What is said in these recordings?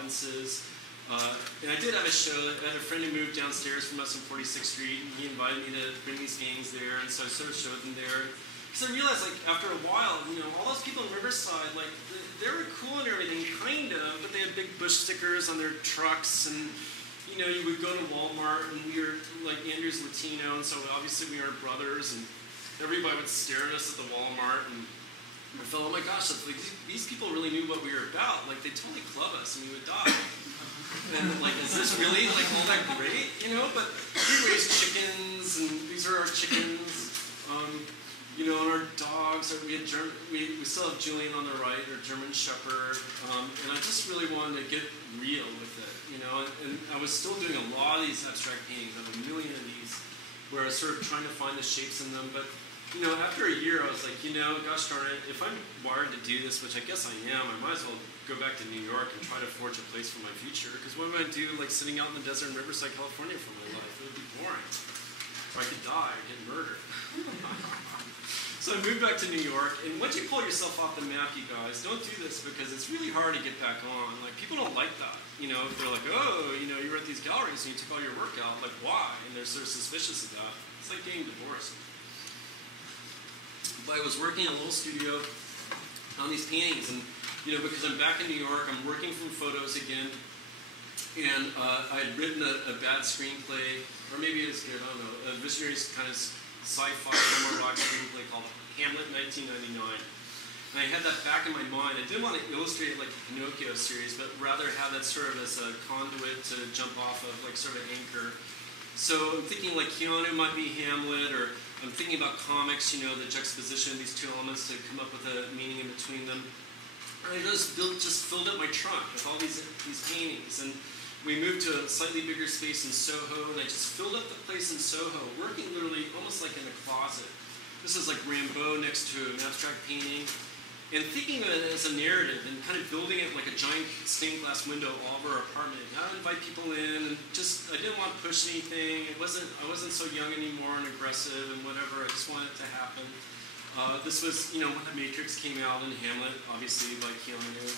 provinces. And I did have a show. I had a friend who moved downstairs from us on 46th Street, and he invited me to bring these paintings there, and so I sort of showed them there. Because I realized, like, after a while, you know, all those people in Riverside, like, they were cool and everything, kind of, but they had big Bush stickers on their trucks, and, you know, you would go to Walmart, and we were, like, Andrew's Latino, and so obviously we were brothers, and everybody would stare at us at the Walmart, and I felt, oh my gosh, like, these people really knew what we were about. Like, they'd totally club us, and we would die. And, like, is this really, like, all that great, you know? But we raised chickens, and these are our chickens. You know, and our dogs, we still have Julian on the right, our German Shepherd, and I just really wanted to get real with it, you know, and I was still doing a lot of these abstract paintings, I have a million of these, where I was sort of trying to find the shapes in them, but, you know, after a year, I was like, you know, gosh darn it, if I'm wired to do this, which I guess I am, I might as well go back to New York and try to forge a place for my future, because what am I going to do, like, sitting out in the desert in Riverside, California for my life? It would be boring. Or I could die or get murdered. So I moved back to New York, and once you pull yourself off the map, you guys, don't do this because it's really hard to get back on. Like, people don't like that. You know, they're like, oh, you know, you were at these galleries and you took all your work out. Like, why? And they're sort of suspicious of that. It's like getting divorced. But I was working in a little studio on these paintings, and, you know, because I'm back in New York, I'm working from photos again, and I had written a bad screenplay, or maybe it was good, I don't know, a visionary kind of sci-fi memoir rock screenplay called Hamlet 1999. And I had that back in my mind. I didn't want to illustrate it like a Pinocchio series, but rather have that sort of as a conduit to jump off of, like sort of anchor. So I'm thinking like Keanu might be Hamlet, or I'm thinking about comics, you know, the juxtaposition of these two elements to come up with a meaning in between them. And I just filled up my trunk with all these paintings. And we moved to a slightly bigger space in Soho, and I just filled up the place in Soho, working literally almost like in a closet. This is like Rimbaud next to an abstract painting, and thinking of it as a narrative and kind of building it like a giant stained glass window all over our apartment. I would invite people in, and just, I didn't want to push anything. I wasn't so young anymore and aggressive and whatever. I just wanted it to happen. This was, you know, when The Matrix came out in Hamlet, obviously by Keanu.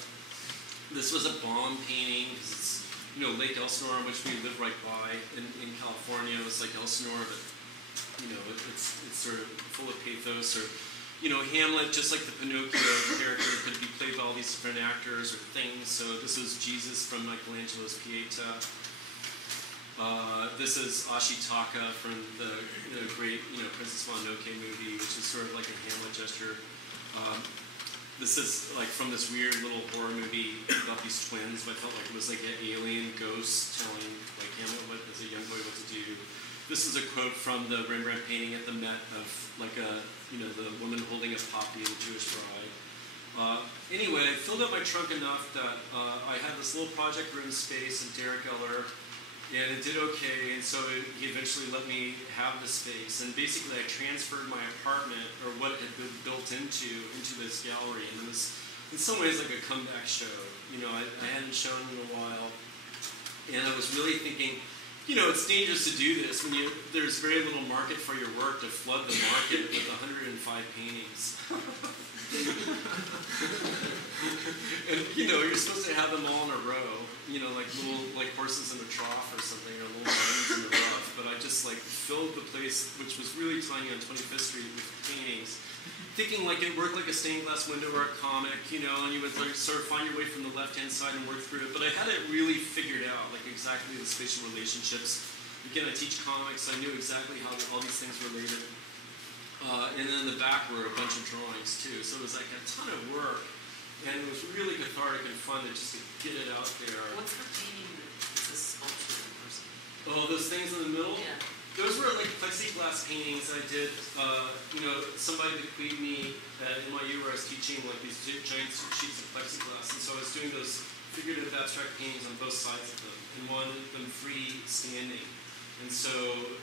This was a Bond painting, because it's, you know, Lake Elsinore, which we live right by in California. It's like Elsinore, but, you know, it's sort of full of pathos. Or, you know, Hamlet, just like the Pinocchio character, could be played by all these different actors or things. So this is Jesus from Michelangelo's Pieta. This is Ashitaka from the great, you know, Princess Mononoke movie, which is sort of like a Hamlet gesture. This is like from this weird little horror movie about these twins, but I felt like it was like an alien ghost telling like Hamlet what, as a young boy, what to do. This is a quote from the Rembrandt painting at the Met of like you know, the woman holding a poppy in the Jewish bride. Anyway, I filled up my trunk enough that I had this little project room space in Derek Eller, and it did okay, and so he eventually let me have the space. And basically I transferred my apartment, or what had been built into this gallery, and it was in some ways like a comeback show. You know, I hadn't shown in a while, and I was really thinking, you know, it's dangerous to do this when there's very little market for your work, to flood the market with 105 paintings. And, you know, you're supposed to have them all in a row, you know, like little, like horses in a trough or something, or little lines in the rough. But I just, like, filled the place, which was really tiny on 25th Street, with paintings, thinking like it worked like a stained glass window or a comic, you know, and you would like sort of find your way from the left-hand side and work through it. But I had it really figured out, like exactly the spatial relationships. Again, I teach comics, I knew exactly how all these things related. And then in the back were a bunch of drawings too. So it was like a ton of work, and it was really cathartic and fun to just get it out there. What's the painting that's a sculpture in person? Oh, those things in the middle? Yeah. Those were like plexiglass paintings I did. You know, somebody bequeathed me at NYU where I was teaching like these giant sheets of plexiglass, and so I was doing those figurative abstract paintings on both sides of them, and one of them freestanding. And so,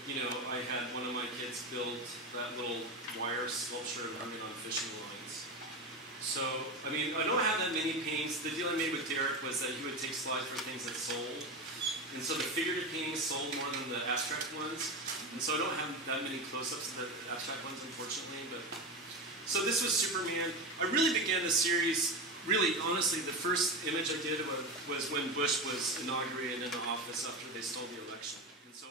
you know, I had one of my kids build that little wire sculpture and hung it on fishing lines. So, I mean, I don't have that many paintings. The deal I made with Derek was that he would take slides for things that sold. And so the figurative paintings sold more than the abstract ones. And so I don't have that many close-ups of the abstract ones, unfortunately. But so this was Superman. I really began the series really, honestly, the first image I did was when Bush was inaugurated in office after they stole the election. And so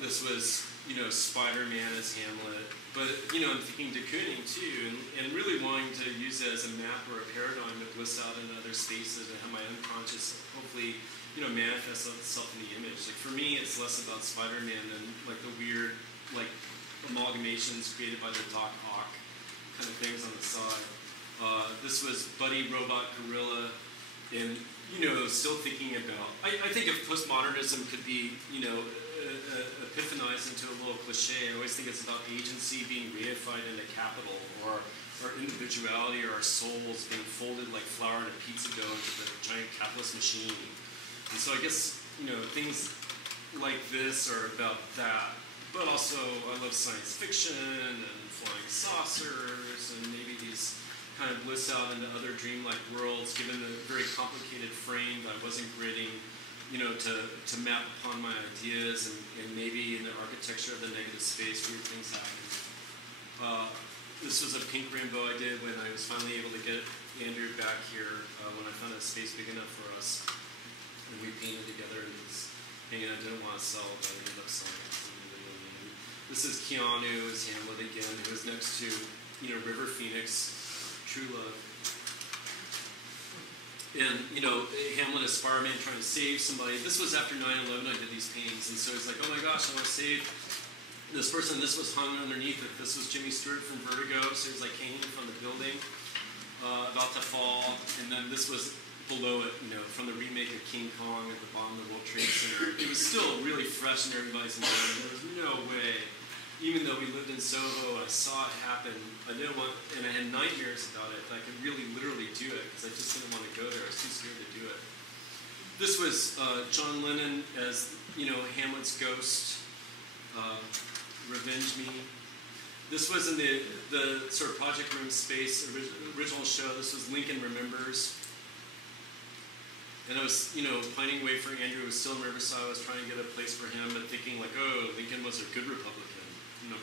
this was, Spider-Man as Hamlet. But, I'm thinking de Kooning too, and really wanting to use it as a map or a paradigm to bliss out in other spaces and have my unconscious, hopefully, manifest itself in the image. Like for me, it's less about Spider-Man than like the weird, like amalgamations created by the Doc Ock kind of things on the side. This was Buddy Robot Gorilla, and still thinking about. I think if postmodernism could be, epiphanized into a little cliche, I always think it's about agency being reified into capital, or our individuality or our souls being folded like flour in a pizza dough into the giant capitalist machine. And so I guess, things like this are about that. But also, I love science fiction and flying saucers and maybe these kind of bliss out into other dreamlike worlds, given the very complicated frame that I wasn't gridding, to map upon my ideas, and maybe in the architecture of the negative space, weird things happen. This was a pink rainbow I did when I was finally able to get Andrew back here, when I found a space big enough for us. And we painted together this painting I didn't want to sell, but I ended up selling it. This is Keanu as Hamlet again, who was next to, River Phoenix, True Love. And, Hamlet as Spider-Man trying to save somebody. This was after 9/11 I did these paintings, and so he's like, oh my gosh, I want to save this person. This was hung underneath it. This was Jimmy Stewart from Vertigo, so he's like hanging from the building, about to fall. And then this was below it, from the remake of King Kong at the bottom of the World Trade Center. It was still really fresh in everybody's mind. There was no way. Even though we lived in Soho, I saw it happen. I didn't want, and I had nightmares about it. I could really, literally do it because I just didn't want to go there. I was too scared to do it. This was John Lennon as, Hamlet's ghost, Revenge Me. This was in the sort of Project Room space original show. This was Lincoln Remembers. And I was, pining away for Andrew, who was still in Riverside. I was trying to get a place for him, but thinking like, oh, Lincoln was a good Republican.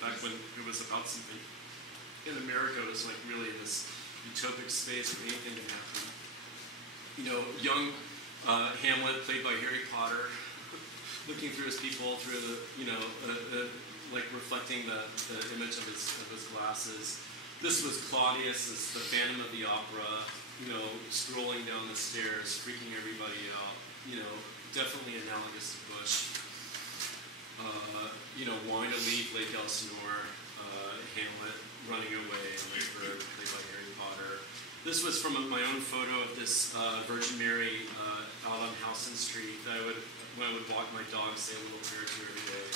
Back when it was about something. In America, it was like really this utopic space where anything can happen. Young Hamlet, played by Harry Potter, looking through his people through the, like reflecting the image of his glasses. This was Claudius as the Phantom of the Opera, strolling down the stairs, freaking everybody out. Definitely analogous to Bush. Wanting to leave Lake Elsinore, Hamlet running away, played by Harry Potter. This was from my own photo of this Virgin Mary out on Houston Street that when I would walk my dog, say a little prayer to every day.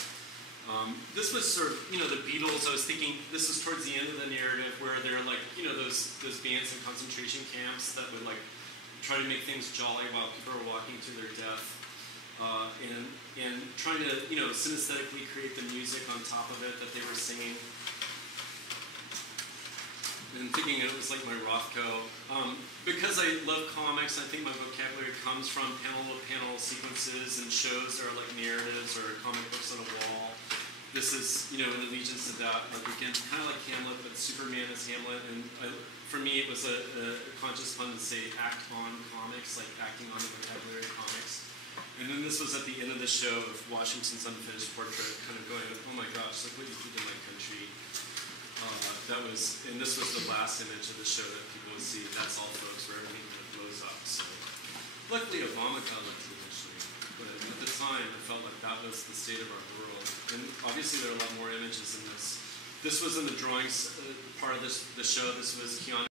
This was sort of, the Beatles. I was thinking this was towards the end of the narrative where they're like, those bands in concentration camps that would like try to make things jolly while people are walking to their death. And trying to, synesthetically create the music on top of it that they were singing. And thinking it was like my Rothko. Because I love comics, I think my vocabulary comes from panel-to-panel sequences and shows that are like narratives or comic books on a wall. This is, an allegiance to that. Like again, kind of like Hamlet, but Superman is Hamlet. And for me, it was a conscious fun to say act on comics, like acting on the vocabulary of comics. And then this was at the end of the show of Washington's unfinished portrait, kind of going, oh my gosh, look what you did in my country. And this was the last image of the show that people would see. That's all, folks, where everything kind of blows up. So, luckily, Obama got elected eventually. But at the time, I felt like that was the state of our world. And obviously, there are a lot more images in this. This was in the drawings part of the show. This was Keanu.